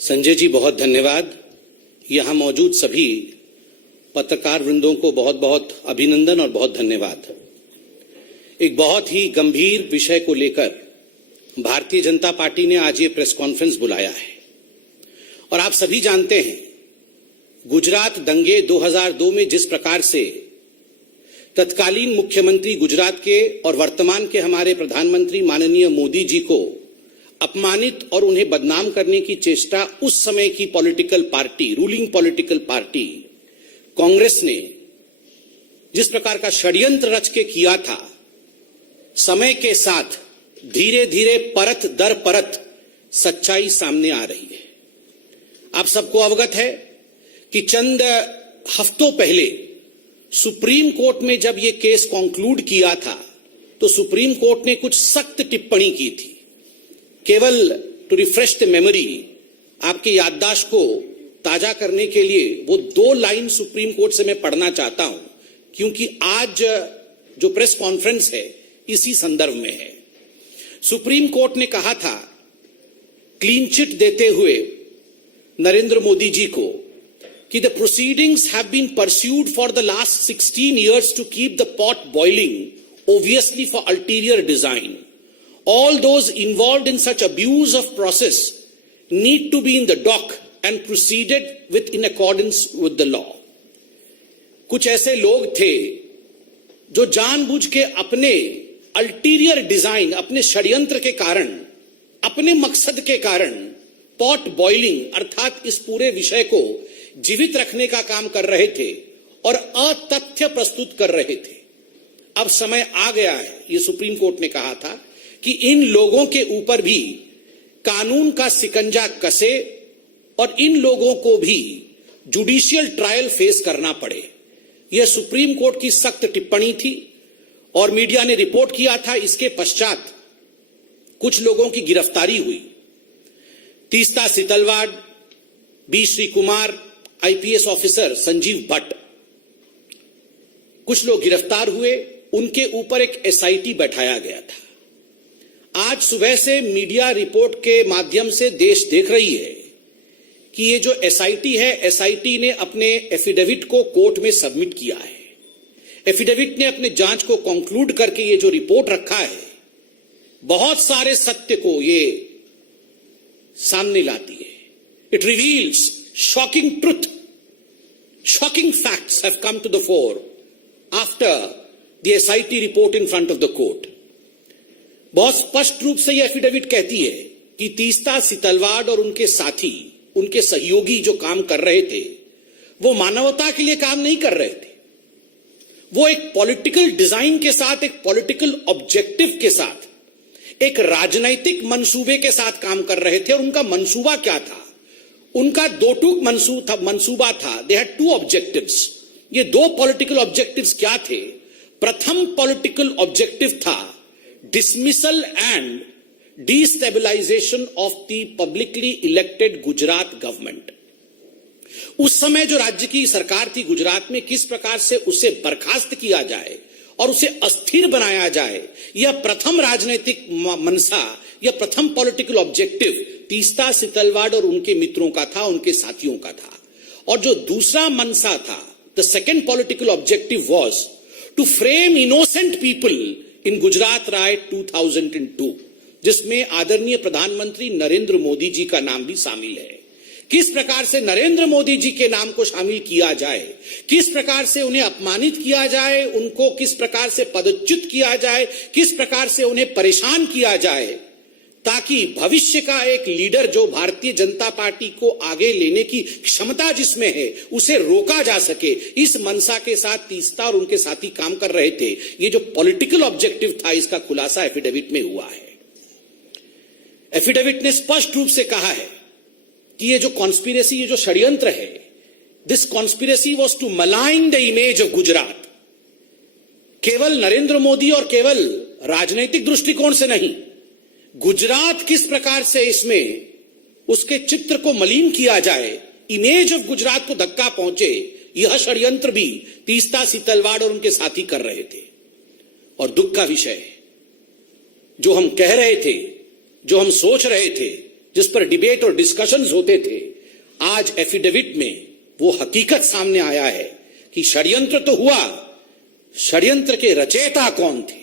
संजय जी बहुत धन्यवाद। यहाँ मौजूद सभी पत्रकार वृंदों को बहुत बहुत अभिनंदन और बहुत धन्यवाद। एक बहुत ही गंभीर विषय को लेकर भारतीय जनता पार्टी ने आज ये प्रेस कॉन्फ्रेंस बुलाया है और आप सभी जानते हैं गुजरात दंगे 2002 में जिस प्रकार से तत्कालीन मुख्यमंत्री गुजरात के और वर्तमान के हमारे प्रधानमंत्री माननीय मोदी जी को अपमानित और उन्हें बदनाम करने की चेष्टा उस समय की political party, ruling political party Congress ने जिस प्रकार का षड्यंत्र रच के किया था, समय के साथ धीरे धीरे परत दर परत सच्चाई सामने आ रही है। आप सबको अवगत है कि चंद हफ्तों पहले सुप्रीम कोर्ट में जब यह केस कंक्लूड किया था तो सुप्रीम कोर्ट ने कुछ सख्त टिप्पणी की थी। केवल टू रिफ्रेश द मेमोरी, आपके याददाश्त को ताजा करने के लिए वो 2 लाइन सुप्रीम कोर्ट से मैं पढ़ना चाहता हूं, क्योंकि आज जो प्रेस कॉन्फ्रेंस है इसी संदर्भ में है। सुप्रीम कोर्ट ने कहा था क्लीन चिट देते हुए नरेंद्र मोदी जी को कि the proceedings have been pursued for the last 16 years to keep the pot boiling obviously for ulterior design. All those involved in such abuse of process need to be in the dock and proceeded with in accordance with the law. कुछ ऐसे लोग थे जो जानबूझ के अपने ulterior design, अपने षड्यंत्र के कारण, अपने मकसद के कारण पॉट बॉइलिंग अर्थात इस पूरे विषय को जीवित रखने का काम कर रहे थे और अतथ्य प्रस्तुत कर रहे थे। अब समय आ गया है, ये सुप्रीम कोर्ट ने कहा था कि इन लोगों के ऊपर भी कानून का सिकंजा कसे और इन लोगों को भी जुडिशियल ट्रायल फेस करना पड़े। यह सुप्रीम कोर्ट की सख्त टिप्पणी थी और मीडिया ने रिपोर्ट किया था। इसके पश्चात कुछ लोगों की गिरफ्तारी हुई। Teesta Setalvad, B Sreekumar, IPS officer Sanjiv Bhatt, कुछ लोग गिरफ्तार हुए। उनके ऊपर एक एसआईटी बैठाया गया था। आज सुबह से मीडिया रिपोर्ट के माध्यम से देश देख रही है कि ये जो एसआईटी है, एसआईटी ने अपने एफिडेविट को कोर्ट में सबमिट किया है। एफिडेविट ने अपने जांच को कंक्लूड करके ये जो रिपोर्ट रखा है, बहुत सारे सत्य को ये सामने लाती है। It reveals shocking truth, shocking facts have come to the fore after the SIT report in front of the court. बहुत स्पष्ट रूप से यह एफिडेविट कहती है कि तीस्ता सितलवाड़ और उनके साथी, उनके सहयोगी जो काम कर रहे थे, वो मानवता के लिए काम नहीं कर रहे थे। वो एक पॉलिटिकल डिजाइन के साथ, एक पॉलिटिकल ऑब्जेक्टिव के साथ, एक राजनैतिक मंसूबे के साथ काम कर रहे थे। और उनका मंसूबा क्या था? उनका 2 टूक मंसूबा था। They had 2 objectives. ये 2 पॉलिटिकल ऑब्जेक्टिव्स क्या थे? प्रथम पॉलिटिकल ऑब्जेक्टिव था dismissal and destabilization of the publicly elected Gujarat government। उस समय जो राज्य की सरकार थी गुजरात में, किस प्रकार से उसे बर्खास्त किया जाए और उसे अस्थिर बनाया जाए, यह प्रथम राजनीतिक मनसा, यह प्रथम पॉलिटिकल ऑब्जेक्टिव तीस्ता सितलवाड़ और उनके मित्रों का था, उनके साथियों का था। और जो दूसरा मनसा था, the second political objective was to frame innocent people in Gujarat right 2002, जिसमें आदरणीय प्रधानमंत्री नरेंद्र मोदी जी का नाम भी शामिल है। किस प्रकार से नरेंद्र मोदी जी के नाम को शामिल किया जाए, किस प्रकार से उन्हें अपमानित किया जाए, उनको किस प्रकार से पदच्युत किया जाए, किस प्रकार से उन्हें परेशान किया जाए, ताकि भविष्य का एक लीडर जो भारतीय जनता पार्टी को आगे लेने की क्षमता जिसमें है, उसे रोका जा सके। इस मनसा के साथ तीस्ता और उनके साथी काम कर रहे थे। ये जो पॉलिटिकल ऑब्जेक्टिव था, इसका खुलासा एफिडेविट में हुआ है। एफिडेविट ने स्पष्ट रूप से कहा है कि ये जो कॉन्स्पिरेसी, ये जो षड्यंत्र है, this conspiracy was to malign the image of Gujarat. केवल नरेंद्र मोदी और केवल राजनीतिक दृष्टिकोण से नहीं, गुजरात किस प्रकार से इसमें उसके चित्र को मलिन किया जाए, इमेज ऑफ गुजरात को धक्का पहुंचे, यह षड्यंत्र भी तीस्ता सितलवाड़ और उनके साथी कर रहे थे। और दुख का विषय, जो हम कह रहे थे, जो हम सोच रहे थे जिस पर डिबेट और डिस्कशंस होते थे, आज एफिडेविट में वो हकीकत सामने आया है कि षड्यंत्र तो हुआ, षड्यंत्र के रचयिता कौन थे?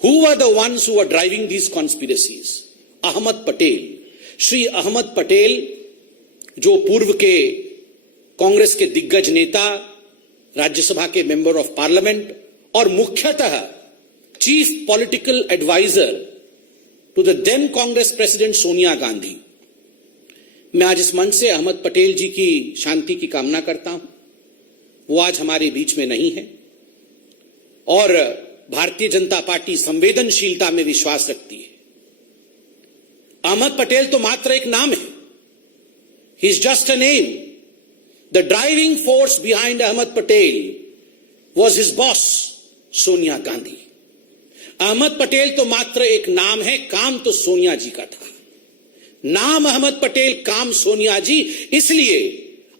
Who were the ones who were driving these conspiracies? Ahmad Patel, Shri Ahmad Patel, जो पूर्व के कांग्रेस के दिग्गज नेता, राज्यसभा के मेंबर ऑफ पार्लियामेंट और मुख्यतः chief political adviser to the then Congress president Sonia Gandhi. मैं आज इस मंच से अहमद पटेल जी की शांति की कामना करता हूं। वो आज हमारे बीच में नहीं है और भारतीय जनता पार्टी संवेदनशीलता में विश्वास रखती है। अहमद पटेल तो मात्र एक नाम है, he is just a name. The driving force behind Ahmed Patel was his boss Sonia Gandhi. Ahmed Patel तो मात्र एक नाम है, काम तो सोनिया जी का था। नाम अहमद पटेल, काम सोनिया जी, इसलिए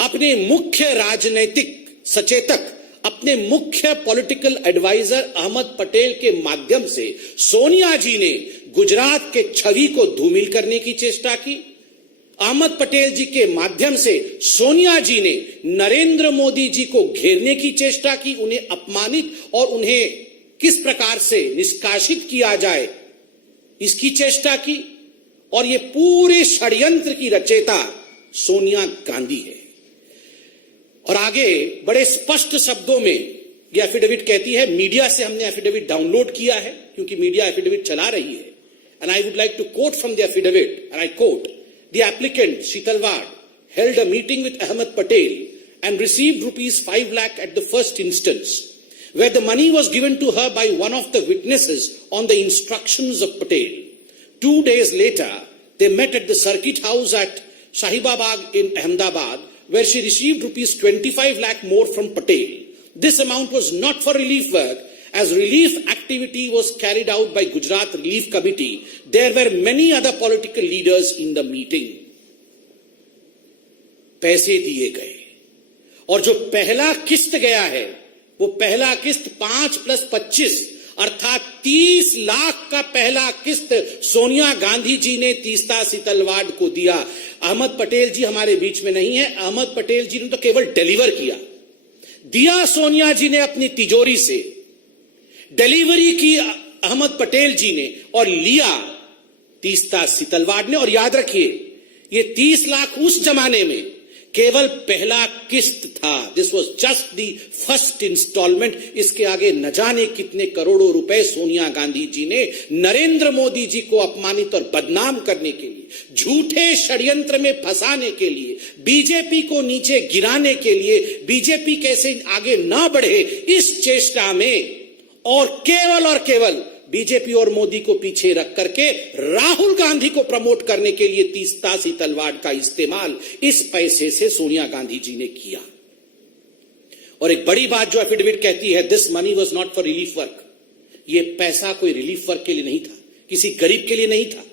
अपने मुख्य राजनीतिक सचेतक, अपने मुख्य पॉलिटिकल एडवाइजर अहमद पटेल के माध्यम से सोनिया जी ने गुजरात के छवि को धूमिल करने की चेष्टा की। अहमद पटेल जी के माध्यम से सोनिया जी ने नरेंद्र मोदी जी को घेरने की चेष्टा की, उन्हें अपमानित और उन्हें किस प्रकार से निष्कासित किया जाए इसकी चेष्टा की। और ये पूरे षड्यंत्र की रचयिता सोनिया गांधी है। और आगे बड़े स्पष्ट शब्दों में ये एफिडेविट कहती है, मीडिया से हमने एफिडेविट डाउनलोड किया है क्योंकि मीडिया एफिडेविट चला रही है। And I would like to quote from the affidavit, and I quote, the applicant Setalvad held a meeting with Ahmed Patel and received rupees 5 lakh at the first instance, where the money was given to her by one of the witnesses on the instructions of Patel. 2 days later, they met at the circuit house at Shahibabad in Ahmedabad, where she received rupees 25 lakh more from Patel. This amount was not for relief work, as relief activity was carried out by Gujarat Relief Committee. There were many other political leaders in the meeting. पैसे दिए गए और जो पहला किस्त गया है वो पहला किस्त 5 + 25 अर्थात 30 लाख का पहला किस्त सोनिया गांधी जी ने तीस्ता सीतलवाड़ को दिया। अहमद पटेल जी हमारे बीच में नहीं है, अहमद पटेल जी ने तो केवल डिलीवर किया, दिया सोनिया जी ने अपनी तिजोरी से, डिलीवरी की अहमद पटेल जी ने और लिया तीस्ता सीतलवाड़ ने। और याद रखिए, ये 30 लाख उस जमाने में केवल पहला किस्त था। This was just the first installment. इसके आगे न जाने कितने करोड़ों रुपए सोनिया गांधी जी ने नरेंद्र मोदी जी को अपमानित और बदनाम करने के लिए, झूठे षड्यंत्र में फंसाने के लिए, बीजेपी को नीचे गिराने के लिए, बीजेपी कैसे आगे ना बढ़े इस चेष्टा में, और केवल बीजेपी और मोदी को पीछे रख करके राहुल गांधी को प्रमोट करने के लिए तीस्ता सीतलवाड़ का इस्तेमाल इस पैसे से सोनिया गांधी जी ने किया। और एक बड़ी बात जो एफिडेविट कहती है, this money was not for relief work. ये पैसा कोई रिलीफ वर्क के लिए नहीं था, किसी गरीब के लिए नहीं था,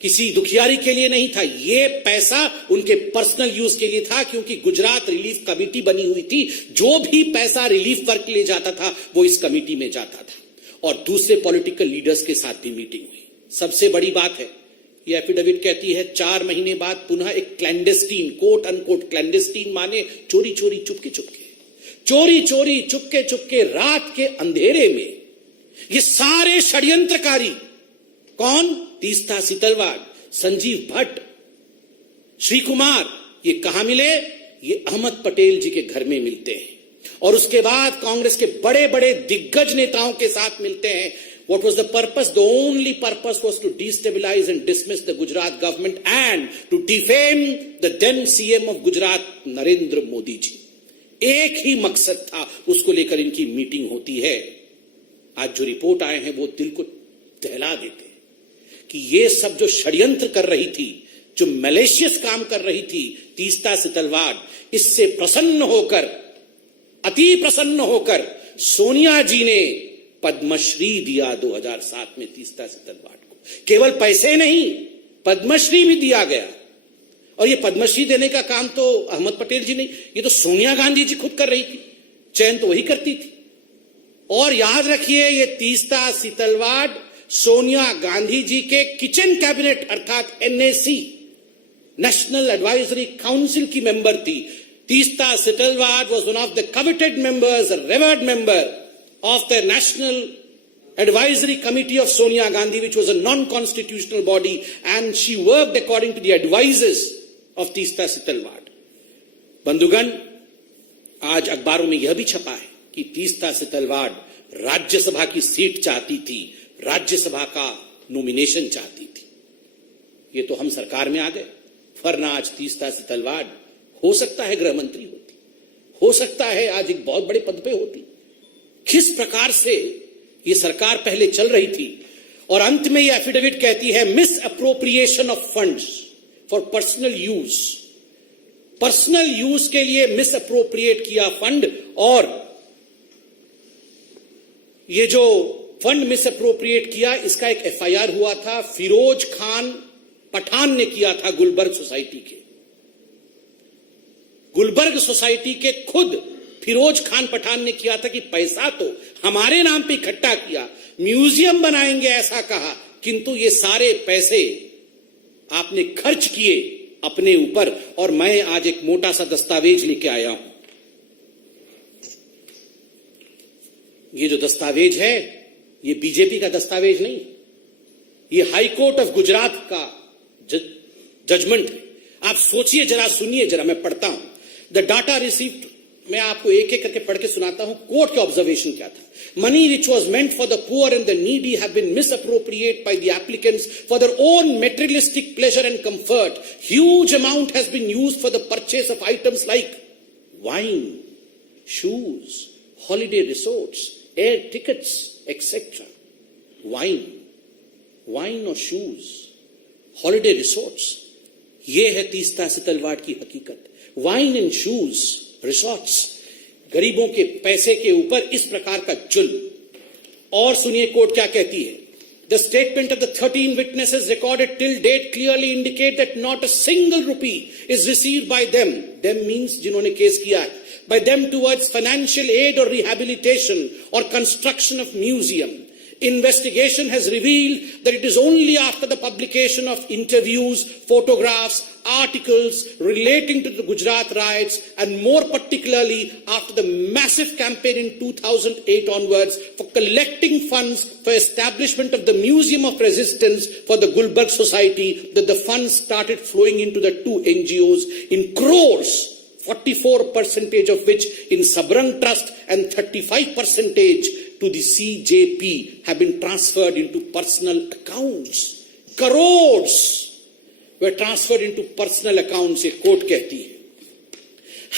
किसी दुखियारी के लिए नहीं था। ये पैसा उनके पर्सनल यूज के लिए था, क्योंकि गुजरात रिलीफ कमेटी बनी हुई थी। जो भी पैसा रिलीफ वर्क के लिए जाता था वो इस कमेटी में जाता था। और दूसरे पॉलिटिकल लीडर्स के साथ भी मीटिंग हुई। सबसे बड़ी बात है, यह एफिडेविट कहती है 4 महीने बाद पुनः एक क्लैंडेस्टीन, कोट अनकोट क्लैंडेस्टीन माने चोरी चोरी चुपके चुपके, चोरी चोरी चुपके चुपके रात के अंधेरे में ये सारे षड्यंत्रकारी, कौन? तीस्ता सीतलवाड़, संजीव भट्ट, श्री कुमार, ये कहां मिले? ये अहमद पटेल जी के घर में मिलते हैं और उसके बाद कांग्रेस के बड़े बड़े दिग्गज नेताओं के साथ मिलते हैं। What was the purpose? The only purpose was to destabilize and dismiss the Gujarat government and to defame the then CM of Gujarat, Narendra Modi ji. एक ही मकसद था, उसको लेकर इनकी मीटिंग होती है। आज जो रिपोर्ट आए हैं वो दिल को दहला देते हैं कि ये सब जो षड्यंत्र कर रही थी, जो मैलिशियस काम कर रही थी तीस्ता सीतलवाड़, इससे प्रसन्न होकर, अति प्रसन्न होकर सोनिया जी ने पद्मश्री दिया 2007 में तीस्ता सीतलवाड़ को। केवल पैसे नहीं, पद्मश्री भी दिया गया। और ये पद्मश्री देने का काम तो अहमद पटेल जी नहीं, ये तो सोनिया गांधी जी खुद कर रही थी, चयन तो वही करती थी। और याद रखिए, ये तीस्ता सीतलवाड़ सोनिया गांधी जी के किचन कैबिनेट अर्थात एनएसी नेशनल एडवाइजरी काउंसिल की मेंबर थी। Teesta सितलवाड was one of the coveted members, a revered member of the National Advisory Committee of Sonia Gandhi, which was a non-constitutional body, and she worked according to the advices of Teesta Sitalwad. बंधुगण, आज अखबारों में यह भी छपा है कि तीस्ता सितलवाड राज्यसभा की सीट चाहती थी, राज्यसभा का नॉमिनेशन चाहती थी। ये तो हम सरकार में आ गए, वरना आज तीस्ता सितलवाड हो सकता है गृह मंत्री होती, हो सकता है आज एक बहुत बड़े पद पे होती। किस प्रकार से ये सरकार पहले चल रही थी, और अंत में ये एफिडेविट कहती है miss appropriation of funds for personal use. Personal use के लिए मिस अप्रोप्रिएट किया फंड, और ये जो फंड मिस अप्रोप्रिएट किया इसका एक एफआईआर हुआ था, फिरोज खान पठान ने किया था गुलबर्ग सोसाइटी के। गुलबर्ग सोसाइटी के खुद फिरोज खान पठान ने किया था कि पैसा तो हमारे नाम पे इकट्ठा किया, म्यूजियम बनाएंगे ऐसा कहा, किंतु ये सारे पैसे आपने खर्च किए अपने ऊपर। और मैं आज एक मोटा सा दस्तावेज लेके आया हूं। ये जो दस्तावेज है ये बीजेपी का दस्तावेज नहीं, ये हाई कोर्ट ऑफ गुजरात का जजमेंट है। आप सोचिए जरा, सुनिए जरा, मैं पढ़ता हूं। द डाटा रिसीव्ड, मैं आपको एक एक करके पढ़ के सुनाता हूं कोर्ट के ऑब्जर्वेशन क्या था। Money which was meant for the poor and the needy have been misappropriate by the applicants for their own materialistic pleasure and comfort. Huge amount has been used for the purchase of items like wine, shoes, holiday resorts, air tickets etcetera. Wine और shoes, holiday resorts, ये है तीस्ता सितलवाड की हकीकत। Wine and shoes, resorts, गरीबों के पैसे के ऊपर इस प्रकार का जुल्म। और सुनिए कोर्ट क्या कहती है। The statement of the 13 witnesses recorded till date clearly indicate that not a single rupee is received by them means जिन्होंने केस किया है, by them towards financial aid or rehabilitation or construction of museum. Investigation has revealed that it is only after the publication of interviews, photographs, articles relating to the Gujarat riots, and more particularly after the massive campaign in 2008 onwards for collecting funds for establishment of the Museum of Resistance for the Gulbarg Society, that the funds started flowing into the two NGOs in crores, 44% of which in Sabrang Trust and 35% to the CJP have been transferred into personal accounts. Crores were transferred into personal accounts, ये court कहती है।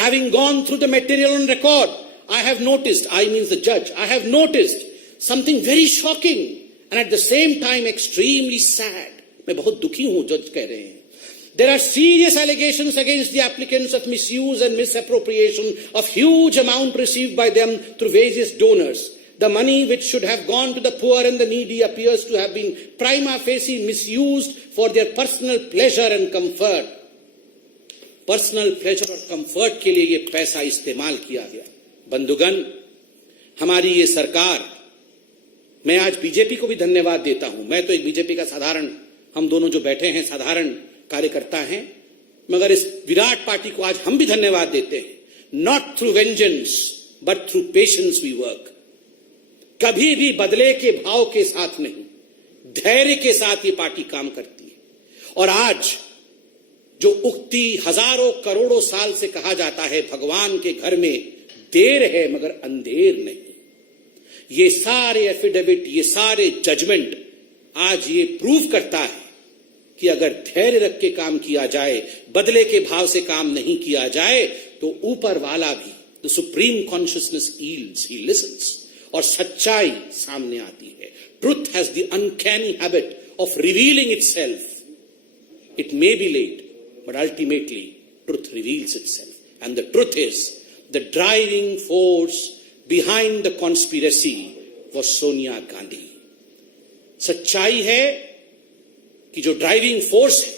Having gone through the material on record, I have noticed, I means the judge, I have noticed something very shocking and at the same time extremely sad. मैं बहुत दुखी हूं, जज कह रहे हैं। There are serious allegations against the applicants of misuse and misappropriation of huge amount received by them through various donors. The money which should have gone to the poor and the needy appears to have been prima facie misused for their personal pleasure and comfort. Personal pleasure और comfort के लिए ये पैसा इस्तेमाल किया गया। बंधुगण, हमारी ये सरकार, मैं आज बीजेपी को भी धन्यवाद देता हूं। मैं तो एक बीजेपी का साधारण, हम दोनों जो बैठे हैं साधारण कार्यकर्ता हैं, मगर इस विराट पार्टी को आज हम भी धन्यवाद देते हैं। Not through vengeance, but through patience we work. कभी भी बदले के भाव के साथ नहीं, धैर्य के साथ ये पार्टी काम करती है। और आज जो उक्ति हजारों करोड़ों साल से कहा जाता है, भगवान के घर में देर है मगर अंधेर नहीं, ये सारे एफिडेविट, ये सारे जजमेंट आज ये प्रूव करता है कि अगर धैर्य रख के काम किया जाए, बदले के भाव से काम नहीं किया जाए, तो ऊपर वाला भी, the supreme consciousness yields, he listens, और सच्चाई सामने आती है। Truth has the uncanny habit of revealing itself. It may be late, but ultimately truth reveals itself, and the truth is the driving force behind the conspiracy was Sonia Gandhi. सच्चाई है कि जो driving force है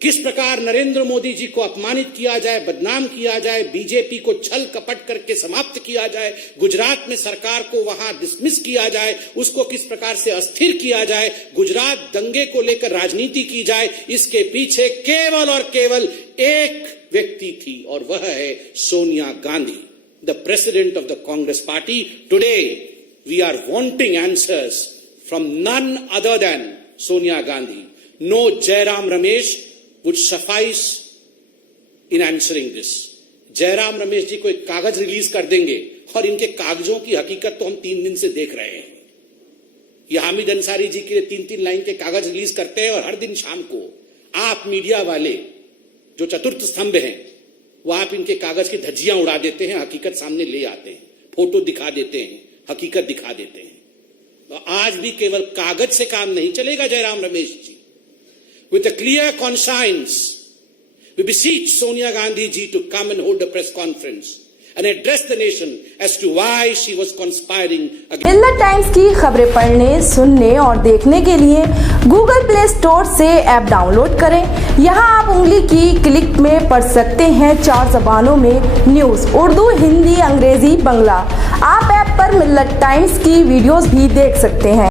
किस प्रकार नरेंद्र मोदी जी को अपमानित किया जाए, बदनाम किया जाए, बीजेपी को छल कपट करके समाप्त किया जाए, गुजरात में सरकार को वहां डिसमिस किया जाए, उसको किस प्रकार से अस्थिर किया जाए, गुजरात दंगे को लेकर राजनीति की जाए, इसके पीछे केवल और केवल एक व्यक्ति थी और वह है Sonia Gandhi, the president of the Congress party. Today we are wanting answers from none other than Sonia Gandhi. No Jairam Ramesh would suffice in answering this. Jairam Ramesh ji को एक कागज रिलीज कर देंगे और इनके कागजों की हकीकत तो हम 3 दिन से देख रहे हैं. ये हामिद अंसारी जी के 3-3 लाइन के कागज रिलीज करते हैं और हर दिन शाम को आप मीडिया वाले जो चतुर्थ स्तंभ हैं वो आप इनके कागज की धज्जियां उड़ा देते हैं, हकीकत सामने ले आते हैं, फोटो दिखा देते हैं, हकीकत दिखा देते हैं. तो आज भी केवल कागज से काम नहीं चलेगा जयराम रमेश जी. With a clear conscience, we beseech Sonia Gandhi ji to come and hold a press conference and address the nation as to why she was conspiring against. Millat times की खबरें पढ़ने, सुनने और देखने के लिए गूगल प्ले स्टोर से app download करें. यहां आप उंगली की क्लिक में पढ़ सकते हैं 4 जबानों में न्यूज, उर्दू, हिंदी, अंग्रेजी, बंगला. आप ऐप पर मिल्लत टाइम्स की वीडियोस भी देख सकते हैं.